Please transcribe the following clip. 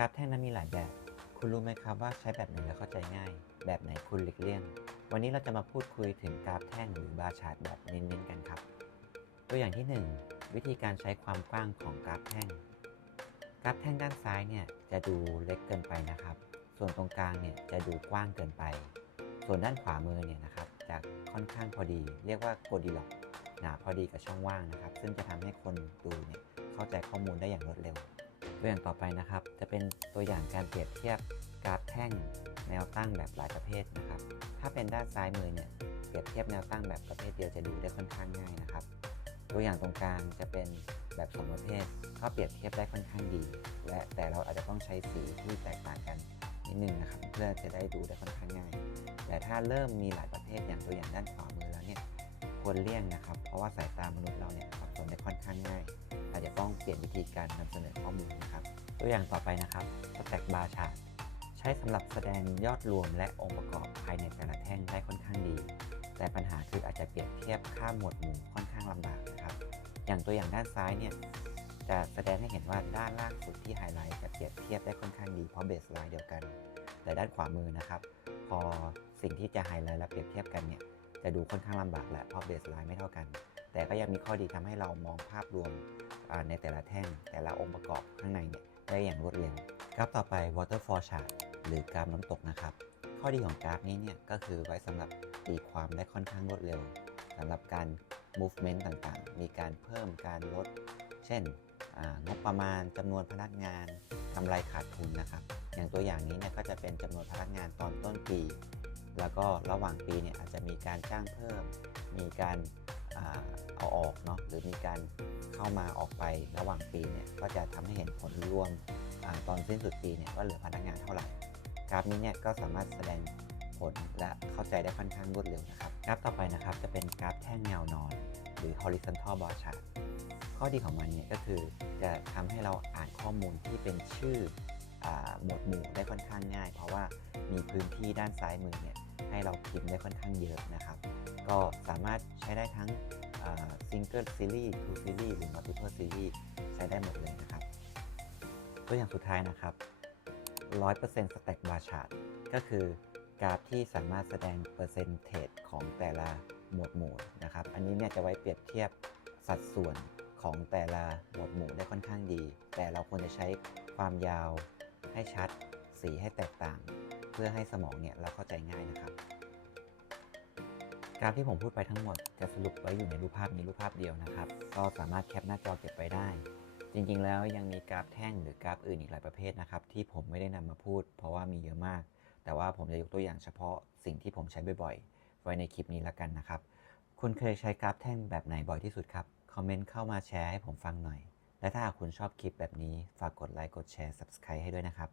กราฟแท่งนั้นมีหลายแบบ คุณรู้ไหมครับว่าใช้แบบไหนแล้วเข้าใจง่าย แบบไหนคุณหลีกเลี่ยง วันนี้เราจะมาพูดคุยถึงกราฟแท่งหรือบาร์ชาร์ตแบบเน้นๆกันครับ ตัวอย่างที่ 1 วิธีการใช้ความกว้างของกราฟแท่ง กราฟแท่งด้านซ้ายเนี่ยจะดูเล็กเกินไปนะครับ ส่วนตรงกลางเนี่ยจะดูกว้างเกินไป ส่วนด้านขวามือเนี่ยนะครับจะค่อนข้างพอดี เรียกว่าโกดิล็อกหนาพอดีกับช่องว่างนะครับ ซึ่งจะทำให้คนดูเนี่ยเข้าใจข้อมูลได้อย่างรวดเร็ว ตัวอย่างต่อไปนะครับ จะเป็นตัวอย่างการเปรียบเทียบกราฟแท่งแนวตั้งแบบหลายประเภทนะครับ ถ้าเป็นด้านซ้ายมือเนี่ยเปรียบเทียบแนวตั้งแบบประเภทเดียวจะดูได้ค่อนข้างง่ายนะครับ ตัวอย่างตรงกลางจะเป็นแบบสองประเภทก็เปรียบเทียบได้ค่อนข้างดี และแต่เราอาจจะต้องใช้สีที่แตกต่างกันนิดนึงนะครับ เพื่อจะได้ดูได้ค่อนข้างง่าย แต่ถ้าเริ่มมีหลายประเภทอย่างตัวอย่างด้านขวามือแล้วเนี่ยควรเลี่ยงนะครับ เพราะว่าสายตามนุษย์เราเนี่ย ลี่ยนวิธีการนำเสนอข้อมูลนะครับ ตัวอย่างต่อไปนะครับสแต็กบาร์ชาร์ตใช้สำหรับแสดงยอดรวมและองค์ประกอบภายในแต่ละแท่งได้ค่อนข้างดี แต่ปัญหาคืออาจจะเปรียบเทียบค่าหมวดหมู่ค่อนข้างลำบากนะครับ อย่างตัวอย่างด้านซ้ายเนี่ยจะแสดงให้เห็นว่าด้านล่างสุดที่ไฮไลท์จะเปรียบเทียบได้ค่อนข้างดีเพราะเบสไลน์เดียวกัน แต่ด้านขวามือนะครับ พอสิ่งที่จะไฮไลท์และเปรียบเทียบกันเนี่ยจะดูค่อนข้างลำบากแหละเพราะเบสไลน์ไม่เท่ากัน แต่ก็ยังมีข้อดีทำให้เรามองภาพรวมในแต่ละแท่งแต่ละองค์ประกอบข้างในเนี่ยได้อย่างรวดเร็วกราฟต่อไป waterfall chart หรือกราฟน้ำตกนะครับ ข้อดีของกราฟนี้เนี่ยก็คือไว้สำหรับตีความได้ค่อนข้างรวดเร็วสำหรับการ movement ต่างๆ มีการเพิ่มการลด เช่นงบประมาณจำนวนพนักงานกำไรขาดทุนนะครับ อย่างตัวอย่างนี้เนี่ยก็จะเป็นจำนวนพนักงานตอนต้นปี แล้วก็ระหว่างปีเนี่ยอาจจะมีการจ้างเพิ่ม มีการ เอาออกเนาะหรือมีการเข้ามาออกไประหว่างปีเนี่ยก็จะทำให้เห็นผลรวมอตอนสิ้นสุดปีเนี่ยว่าเหลือพนักงานเท่าไหร่กราฟนี้เนี่ยก็สามารถแสดงผลและเข้าใจได้ค่อนข้างรวดเร็วนะครับกราฟต่อไปนะครับจะเป็นกราฟแท่งแนวนอน หรือ horizontal bar chart ข้อดีของมันเนี่ยก็คือจะทำให้เราอ่านข้อมูลที่เป็นชื่ออหมวดหมู่ได้ค่อนข้างง่าย เพราะว่ามีพื้นที่ด้านซ้ายมือเนี่ยให้เราพิมพ์ได้ค่อนข้างเยอะนะครับ ก็สามารถใช้ได้ทั้งอ่า single series two series หรือ multiple series ใช้ได้หมดเลยนะครับ ตัวอย่างสุดท้ายนะครับ 100% stack bar chart ก็คือกราฟที่สามารถแสดงเปอร์เซนเทจของแต่ละหมวดหมู่นะครับ อันนี้เนี่ยจะไว้เปรียบเทียบสัดส่วนของแต่ละหมวดหมู่ได้ค่อนข้างดี แต่เราควรจะใช้ความยาวให้ชัด สีให้แตกต่าง เพื่อให้สมองเนี่ยเราเข้าใจง่ายนะครับ กราฟที่ผมพูดไปทั้งหมดจะสรุปไว้อยู่ในรูปภาพนี้รูปภาพเดียวนะครับ ก็สามารถแคปหน้าจอเก็บไว้ได้ จริงๆ แล้วยังมีกราฟแท่งหรือกราฟอื่นอีกหลายประเภทนะครับ ที่ผมไม่ได้นำมาพูด เพราะว่ามีเยอะมาก แต่ว่าผมจะยกตัวอย่างเฉพาะสิ่งที่ผมใช้บ่อยๆ ไว้ในคลิปนี้ละกันนะครับ คุณเคยใช้กราฟแท่งแบบไหนบ่อยที่สุดครับ คอมเมนต์เข้ามาแชร์ให้ผมฟังหน่อย และถ้าคุณชอบคลิปแบบนี้ฝากกดไลค์กดแชร์ Subscribe ให้ด้วยนะครับ